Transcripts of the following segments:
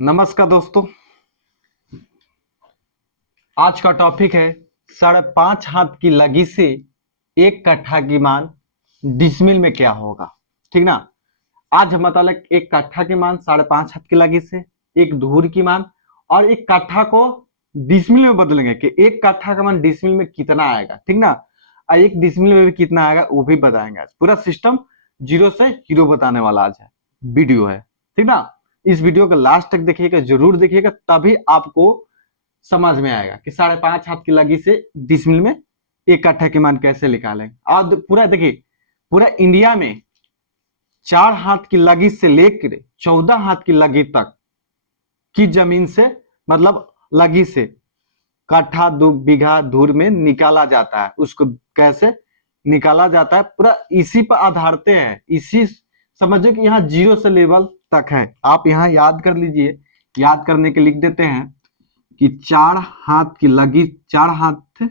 नमस्कार दोस्तों। आज का टॉपिक है 5.5 हाथ की लगी से 1 कट्ठा की मान डिसमिल में क्या होगा। ठीक ना। आज हम मतलब 1 कट्ठा की मान 5.5 हाथ की लगी से, एक धूर की मान और 1 कट्ठा को डिसमिल में बदलेंगे कि 1 कट्ठा का मान डिसमिल में कितना आएगा। ठीक ना। और 1 डिसमिल में भी कितना आएगा वो भी बताएंगे। आज पूरा सिस्टम जीरो से हीरो बताने वाला आज है वीडियो है। ठीक ना। इस वीडियो को लास्ट तक देखिएगा, जरूर देखिएगा, तभी आपको समझ में आएगा कि 5.5 हाथ की लगी से डिसमिल में 1 कट्ठा की मान कैसे निकालें। और पूरा देखिए, पूरा इंडिया में 4 हाथ की लगी से लेकर 14 हाथ की लगी तक की जमीन से मतलब लगी से कट्ठा 2 बीघा धूर में निकाला जाता है। उसको कैसे निकाला जाता है पूरा इसी पर आधारते हैं। इसी समझो कि यहाँ जीरो से लेवल तक है। आप यहाँ याद कर लीजिए, याद करने के लिख देते हैं कि 4 हाथ की लगी, 4 हाथ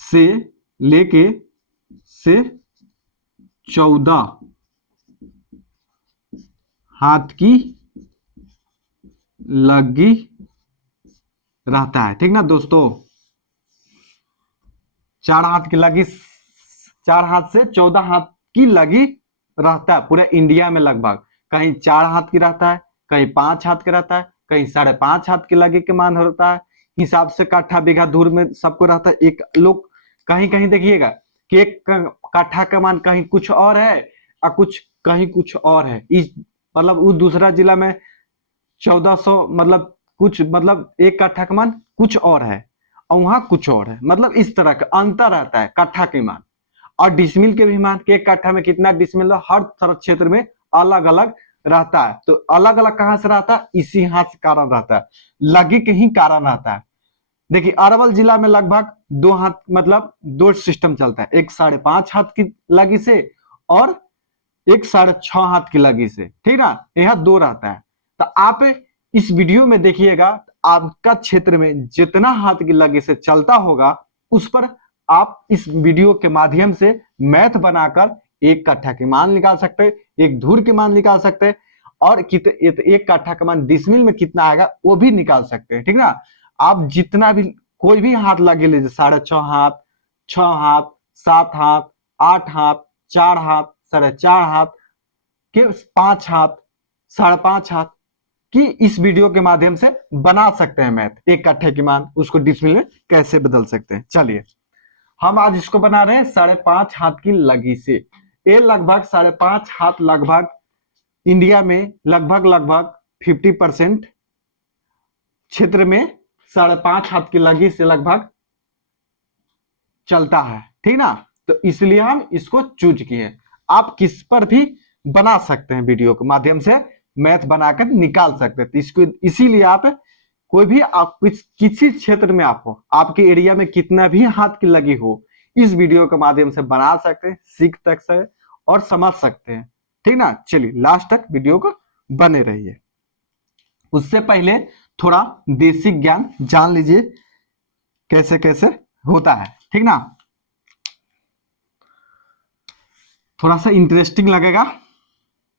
से लेके से 14 हाथ की लगी रहता है। ठीक ना दोस्तों। 4 हाथ की लगी, 4 हाथ से 14 हाथ की लगी रहता है पूरे इंडिया में। लगभग कहीं 4 हाथ की रहता है, कहीं 5 हाथ का रहता है, कहीं 5.5 हाथ की लगी के मान होता है। हिसाब से कट्ठा बीघा धूर में सबको रहता है। एक लोग कहीं कहीं देखिएगा कि एक कट्ठा का मान कहीं कुछ और है और कुछ कहीं कुछ और है। इस मतलब वो दूसरा जिला में 1400 मतलब कुछ मतलब 1 कट्ठा का मान कुछ और है और वहां कुछ और है। मतलब इस तरह का अंतर रहता है कट्ठा के मान। और डिसमिल के भी मान के 1 कट्ठा में कितना डिसमिल है, हर तरह क्षेत्र में अलग अलग रहता है। तो अलग अलग कहां से रहता है, इसी हाथ से कारण रहता है, लगी के ही कारण रहता है। देखिए अरवल जिला में लगभग 2 हाथ मतलब 2 सिस्टम चलता है, एक 5.5 हाथ की लगी से और एक 6.5 हाथ की लगी से। ठीक ना। यहाँ 2 रहता है। तो आप इस वीडियो में देखिएगा, आपका क्षेत्र में जितना हाथ की लगी से चलता होगा उस पर आप इस वीडियो के माध्यम से मैथ बनाकर 1 कट्ठा की मान निकाल सकते हैं, एक धूर की मान निकाल सकते हैं और 1 कट्ठा का मान डिसमिल में कितना आएगा वो भी निकाल सकते हैं। ठीक ना। आप जितना भी कोई भी हाथ लगे लीजिए, 6.5 हाथ, 6 हाथ, 7 हाथ, 8 हाथ, 4 हाथ, 4.5 हाथ के 5 हाथ, 5.5 हाथ की इस वीडियो के माध्यम से बना सकते हैं मैथ। 1 कट्ठे की मान उसको डिसमिल में कैसे बदल सकते हैं। चलिए हम आज इसको बना रहे हैं 5.5 हाथ की लगी से। ये लगभग 5.5 हाथ लगभग इंडिया में लगभग 50% क्षेत्र में 5.5 हाथ की लगी से लगभग चलता है। ठीक ना। तो इसलिए हम इसको चूज किए। आप किस पर भी बना सकते हैं, वीडियो के माध्यम से मैथ बनाकर निकाल सकते हैं। तो इसको इसीलिए आप कोई भी आप किसी क्षेत्र में आप हो, आपके एरिया में कितना भी हाथ की लगी हो, इस वीडियो के माध्यम से बना सकते हैं, सीख सकते हैं और समझ सकते हैं। ठीक ना। चलिए लास्ट तक वीडियो को बने रहिए। उससे पहले थोड़ा बेसिक ज्ञान जान लीजिए कैसे कैसे होता है। ठीक ना। थोड़ा सा इंटरेस्टिंग लगेगा।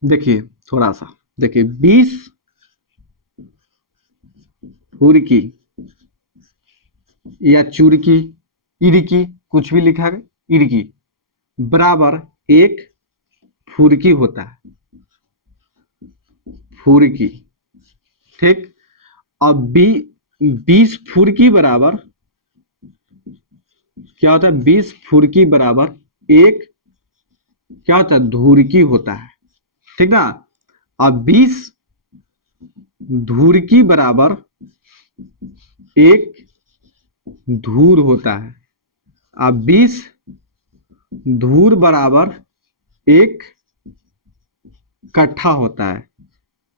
देखिए थोड़ा सा देखिए, 20 हुरकी या चुरकी, इड़की, कुछ भी लिखा है, इड़की बराबर 1 फुरकी होता है। फुरकी। ठीक। अब 20 फुरकी बराबर क्या होता है, 20 फुरकी बराबर 1 क्या होता है, धुरकी होता है। ठीक ना। अब 20 धुरकी बराबर 1 धूर होता है। अब 20 धूर बराबर 1 कट्ठा होता है।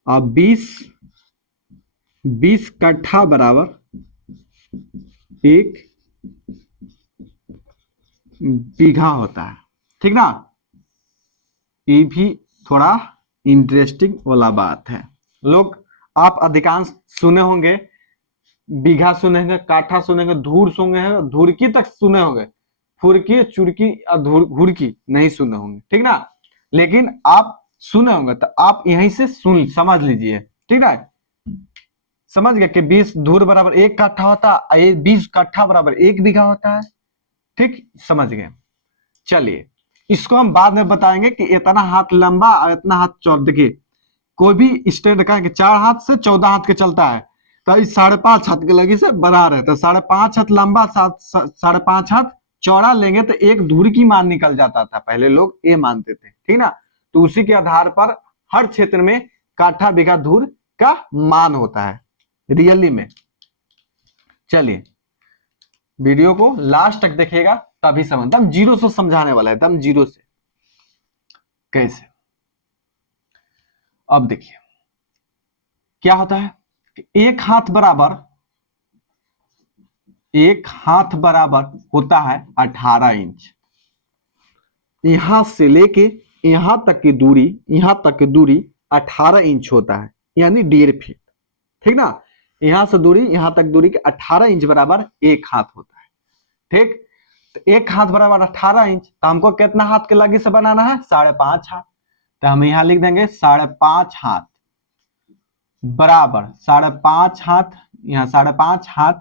अब 20 कट्ठा बराबर 1 बीघा होता है। ठीक ना। ये भी थोड़ा इंटरेस्टिंग वाला बात है। लोग आप अधिकांश सुने होंगे, बीघा सुने होंगे, काठा सुने होंगे, धूर सुने होंगे, धुरकी तक सुने होंगे, फुरकी चुरकी और घुरकी नहीं सुने होंगे। ठीक ना। लेकिन आप सुने होंगे तो आप यहीं से सुन समझ लीजिए ठीक है, समझ गए कि 20 धूर बराबर 1 कट्ठा होता है, 20 कट्ठा बराबर 1 बीघा होता है। ठीक, समझ गए। चलिए इसको हम बाद में बताएंगे कि इतना हाथ लंबा और इतना हाथ चौड़ा। देखिए कोई भी स्टैंड का 4 हाथ से 14 हाथ के चलता है, तो इस 5.5 हाथ के लगी से बना रहे, तो 5.5 हाथ लंबा 5.5 हाथ चौड़ा लेंगे तो एक धूर की मान निकल जाता था, पहले लोग ये मानते थे, ठीक ना। तो उसी के आधार पर हर क्षेत्र में काठा बीघा धूर का मान होता है रियली में। चलिए वीडियो को लास्ट तक देखिएगा तभी समझ, एकदम जीरो से समझाने वाला है, एकदम जीरो से। कैसे, अब देखिए क्या होता है कि एक हाथ बराबर होता है 18 इंच। यहां से लेके यहां तक की दूरी 18 इंच होता है, यानी 1.5 फीट, ठीक ना। यहां से दूरी यहां तक दूरी के 18 इंच बराबर एक हाथ होता है। ठीक, तो एक हाथ बराबर 18 इंच, तो हमको कितना हाथ के लगी से बनाना है? 5.5 हाथ। तो हम यहां लिख देंगे 5.5 हाथ बराबर 5.5 हाथ, यहाँ 5.5 हाथ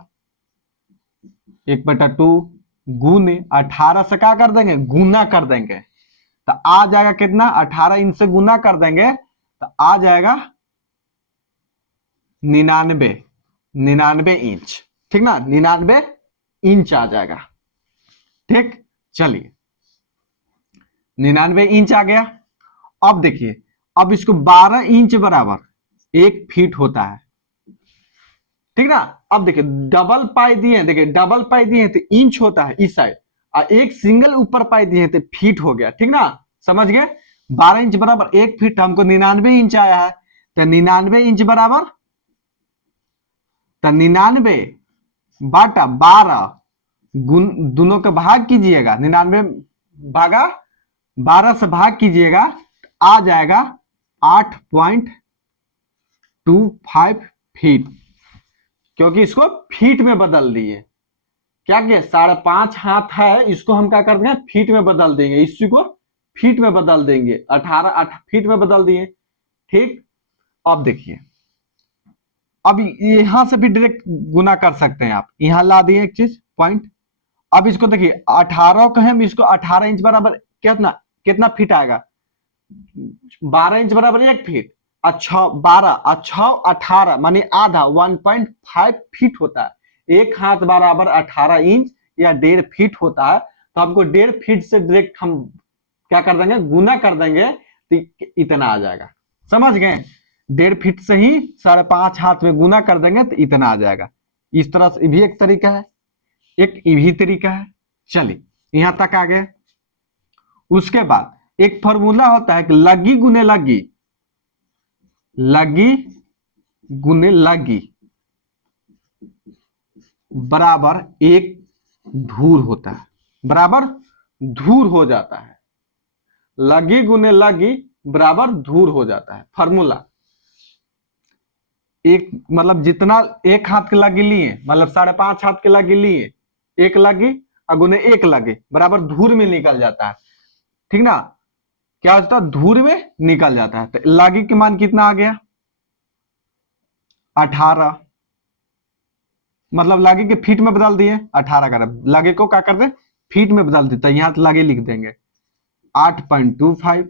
1/2 गुने 18 से क्या कर देंगे? गुना कर देंगे, तो आ जाएगा कितना? 18 इंच से गुना कर देंगे तो आ जाएगा 99 इंच, ठीक ना, 99 इंच आ जाएगा। ठीक, चलिए 99 इंच आ गया। अब देखिए, अब इसको 12 इंच बराबर 1 फीट होता है, ठीक ना। अब देखिए डबल पाई दिए, देखिए डबल पाई दिए तो इंच होता है इस साइड, और एक सिंगल ऊपर पाई दिए तो फीट हो गया, ठीक ना, समझ गए। 12 इंच बराबर 1 फीट, हमको 99 इंच आया है, तो 99 इंच बराबर, तो 99 बाटा 12 गुण, दोनों का भाग कीजिएगा, 99 भागा 12 से भाग कीजिएगा, आ जाएगा 8.25 फीट, क्योंकि इसको फीट में बदल दिए। क्या किया? 5.5 हाथ है, इसको हम क्या कर देंगे? फीट में बदल देंगे, इसी को फीट में बदल देंगे, 18 फीट में बदल दिए। ठीक, अब देखिए, अब यहां से भी डायरेक्ट गुना कर सकते हैं आप, यहां ला दिए एक चीज पॉइंट। अब इसको देखिए 18 का हम इसको 18 इंच बराबर कितना कितना फीट आएगा? 12 इंच बराबर 1 फीट, अच्छा 12 अच्छा 18 माने आधा 1.5 फीट होता है। एक हाथ बराबर 18 इंच या 1.5 फीट होता है, तो हमको 1.5 फीट से डायरेक्ट हम क्या कर देंगे? गुना कर देंगे, तो इतना आ जाएगा, समझ गए। 1.5 फीट से ही 5.5 हाथ में गुना कर देंगे तो इतना आ जाएगा। इस तरह से भी एक तरीका है, एक ये भी तरीका है। चलिए यहां तक आ गए। उसके बाद एक फॉर्मूला होता है कि लगी गुने लगी, लगी गुने लगी बराबर एक धूर होता है, बराबर धूर हो जाता है। लगी गुने लगी बराबर धूर हो जाता है। फॉर्मूला एक मतलब जितना एक हाथ के लगी लिए, मतलब 5.5 हाथ के लगी लिए, एक लगी अगुने एक लगी बराबर धूर में निकल जाता है, ठीक ना। क्या होता है? धूर में निकल जाता है। तो लगी के मान कितना आ गया? 18, मतलब लगी के फीट में बदल दिए, 18 का लगी को क्या कर दे? फीट में बदल देता, यहां तो लगी लिख देंगे 8.25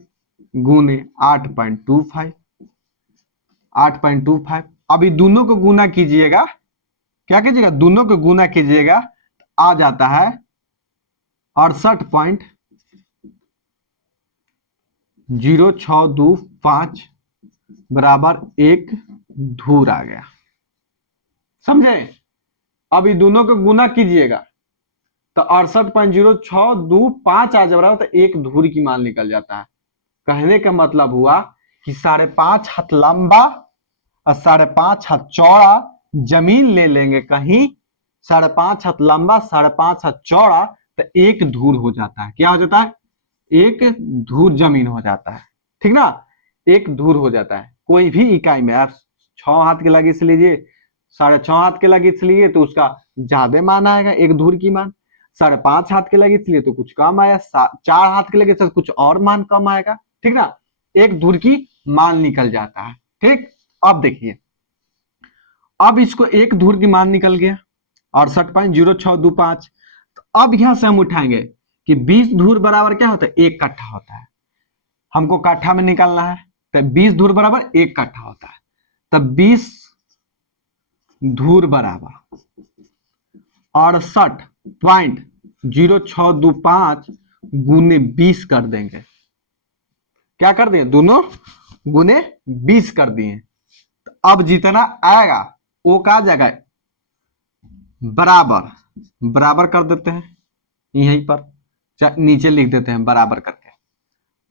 गुने 8.25, 8.25। अभी दोनों को गुना कीजिएगा, क्या कीजिएगा? दोनों को गुना कीजिएगा, आ जाता है 68.0625 बराबर एक धूर आ गया, समझे। अब इन दोनों को गुना कीजिएगा तो 68.0625 आ जा रहा है, तो एक धूर की मान निकल जाता है। कहने का मतलब हुआ कि 5.5 हाथ लंबा और 5.5 हाथ चौड़ा जमीन ले लेंगे कहीं, 5.5 हाथ लंबा 5.5 हाथ चौड़ा, तो एक धूर हो जाता है। क्या हो जाता है? एक धूर जमीन हो जाता है, ठीक ना, एक धूर हो जाता है। कोई भी इकाई में आप 6 हाथ के लगी से लीजिए, 6.5 हाथ के लगी से लिए तो उसका ज्यादा मान आएगा, एक धूर की मान। 5.5 हाथ के लगी से लिए तो कुछ कम आया, 4 हाथ के लगे तो कुछ और मान कम आएगा, ठीक ना। एक धूर की मान निकल जाता है। ठीक, अब देखिए, अब इसको एक धूर की मान निकल गया 68.0625। तो अब यहां से हम उठाएंगे कि 20 धूर बराबर क्या होता है, एक कट्ठा होता है। हमको कट्ठा में निकालना है, तो 20 धूर बराबर एक कट्ठा होता है। तब 20 धूर बराबर 68.0625 गुने 20 कर देंगे। क्या कर दिए, दोनों गुने 20 कर दिए। तो अब जितना आएगा वो क्या जाएगा, बराबर, बराबर कर देते हैं यहीं पर, नीचे लिख देते हैं बराबर करके,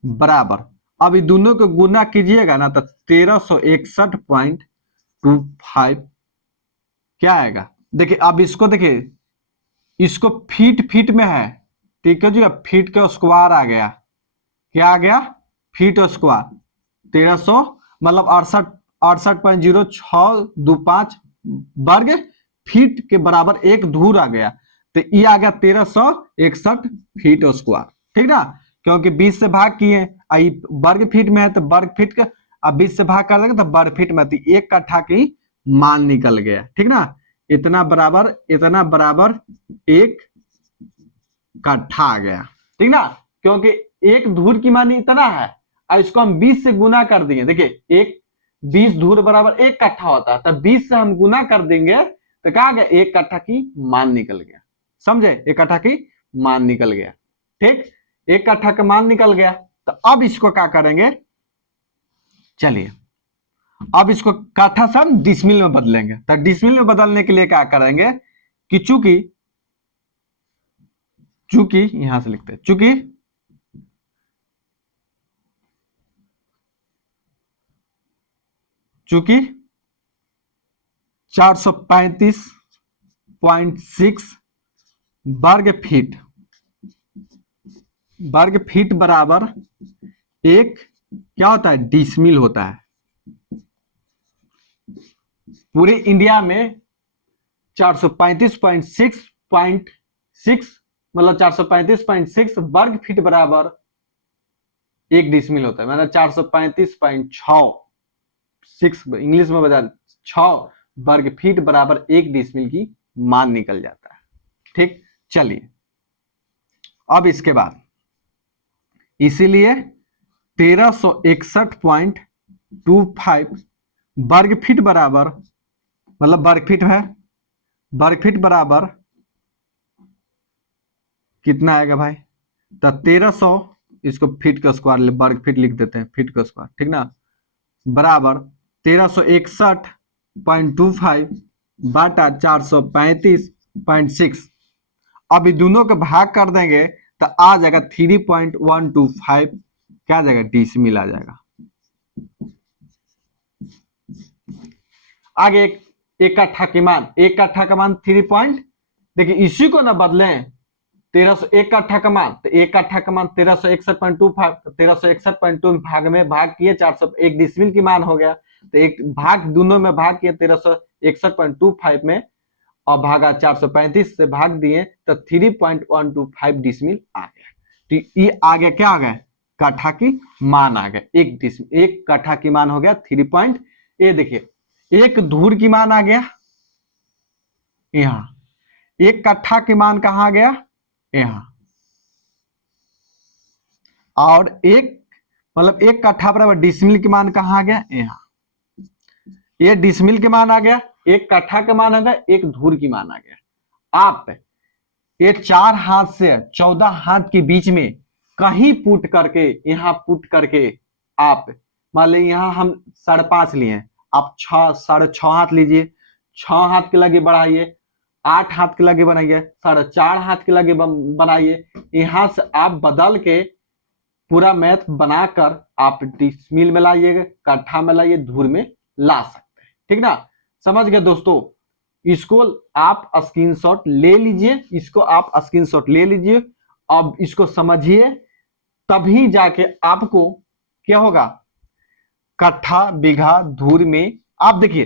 बराबर। अब इन दोनों को गुना कीजिएगा ना तो 1361.25 क्या आएगा। देखिए अब इसको देखिए, इसको फीट फीट में है, ठीक है जी, अब फीट का स्क्वायर आ गया, क्या आ गया, फीट स्क्वायर 1300 मतलब 68.0625 वर्ग फीट के बराबर एक धूर आ गया। तो ये आ गया 1361 फीट स्क्वायर, ठीक ना, क्योंकि 20 से भाग किए, वर्ग फीट में है तो वर्ग फीट का, अब 20 से भाग कर देंगे तो वर्ग फीट में, एक कट्ठा की मान निकल गया, ठीक ना। इतना बराबर एक कट्ठा आ गया, ठीक ना, क्योंकि एक धूर की मान इतना है और इसको हम 20 से गुना कर देंगे। देखिए एक 20 धूर बराबर एक कट्ठा होता है, तब 20 से हम गुना कर देंगे तो क्या आ गया, एक कट्ठा की मान निकल गया। समझे, एक कट्ठा की मान निकल गया, ठीक, एक कट्ठा का मान निकल गया। तो अब इसको क्या करेंगे, चलिए अब इसको कट्ठा से हम डिसमिल में बदलेंगे। तो डिसमिल में बदलने के लिए क्या करेंगे कि चूंकि यहां से लिखते हैं, चूंकि 435.6 वर्ग फीट बराबर एक क्या होता है, डिसमिल होता है। पूरे इंडिया में 435.6 मतलब 435.6 वर्ग फीट बराबर एक डिसमिल होता है, मतलब 435.6 इंग्लिश में बता 6 वर्ग फीट बराबर एक डिसमिल की मान निकल जाता है, ठीक। चलिए अब इसके बाद, इसीलिए 1361.25 वर्ग फीट बराबर, मतलब वर्ग फीट है, वर्ग फीट बराबर कितना आएगा भाई, तो 1300, इसको फीट का स्क्वायर वर्ग फीट लिख देते हैं, फीट का स्क्वायर, ठीक ना, बराबर 1361.25 बाटा 435.6। अब इन दोनों का भाग कर देंगे तो आ जाएगा 3.125 क्या आ जाएगा, डिसमिल आ जाएगा। आगे एक कट्ठा की मान, एक कट्ठा का मान 3 देखिए इसी को ना बदलें, 1300 एक कट्ठा का मान, तो एक कट्ठा का मान 1361.25, 1361.2 भाग में भाग किए 400, एक डिसमिल की मान हो गया, तो एक भाग दोनों में भाग किए 1361.25 में और भागा 435 से भाग दिए तो 3.125 डिसमिल आ गया। तो ये आ गया, क्या आ गया, कट्ठा की मान आ गया, एक डिसमिल, एक कट्ठा की मान हो गया 3 ये देखिए एक धूर की मान आ गया यहां, एक कट्ठा की मान कहां गया, यहां, और एक मतलब एक कट्ठा बराबर डिसमिल की मान कहां आ गया, यहां, ये डिसमिल के मान आ गया, एक कट्ठा का मान आ गया, एक धूर की मान आ गया। आप ये 4 हाथ से 14 हाथ के बीच में कहीं पुट करके, यहां पुट करके आप मान लीजिए यहां हम 5.5 लिए, आप 6.5 हाथ लीजिए, 6 हाथ के लगे बढ़ाइए, 8 हाथ के लगे बनाइए, 4.5 हाथ के लगे बनाइए, यहां से आप बदल के पूरा मैथ बनाकर आप डिसमिल में लाइएगा, कट्ठा में लाइए, धूर में ला सकते हैं, ठीक ना। समझ गए दोस्तों, इसको आप स्क्रीनशॉट ले लीजिए, इसको आप स्क्रीनशॉट ले लीजिए, अब इसको समझिए, तभी जाके आपको क्या होगा, कट्ठा बीघा धूर में। आप देखिए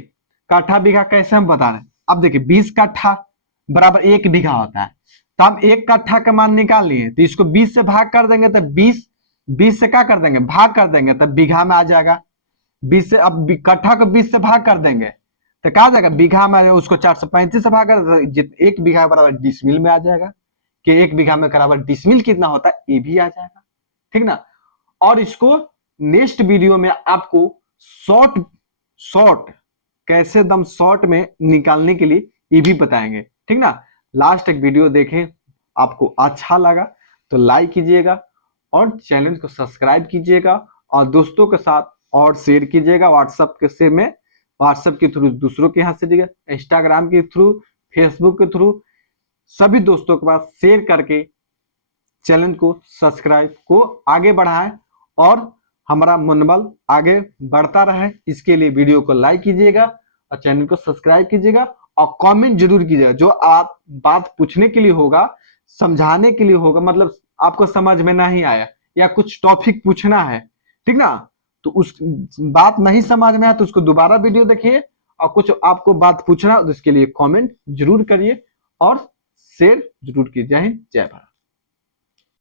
कट्ठा बीघा कैसे हम बता रहे हैं, अब देखिए 20 कट्ठा बराबर 1 बीघा होता है, तो हम 1 कट्ठा का मान निकाल लिए, तो इसको 20 से भाग कर देंगे, तो 20 से क्या कर देंगे, भाग कर देंगे, तब बीघा में आ जाएगा। 20 से, अब कट्ठा को 20 से भाग कर देंगे तो कहा जाएगा, बीघा में उसको 435 से भाग कर, एक बीघा बराबर डिसमिल में आ जाएगा कि एक बीघा में बराबर डिसमिल कितना होता है, ये भी आ जाएगा। ठीक ना। और इसको नेक्स्ट वीडियो में आपको शॉर्ट शॉर्ट कैसे दम शॉर्ट में निकालने के लिए ये भी बताएंगे। ठीक ना। लास्ट एक वीडियो देखें, आपको अच्छा लगा तो लाइक कीजिएगा और चैनल को सब्सक्राइब कीजिएगा और दोस्तों के साथ और शेयर कीजिएगा। व्हाट्सएप के से में व्हाट्सएप के थ्रू दूसरों के यहाँ से दीजिएगा, इंस्टाग्राम के थ्रू, फेसबुक के थ्रू, सभी दोस्तों के पास शेयर करके चैनल को सब्सक्राइब को आगे बढ़ाएं और हमारा मनोबल आगे बढ़ता रहे। इसके लिए वीडियो को लाइक कीजिएगा और चैनल को सब्सक्राइब कीजिएगा और कमेंट जरूर कीजिएगा। जो आप बात पूछने के लिए होगा, समझाने के लिए होगा, मतलब आपको समझ में नहीं आया या कुछ टॉपिक पूछना है, ठीक ना, तो उस बात नहीं समझ में आया तो उसको दोबारा वीडियो देखिए और कुछ आपको बात पूछना तो इसके लिए कमेंट जरूर करिए और शेयर जरूर कीजिए। जय हिंद, जय भारत।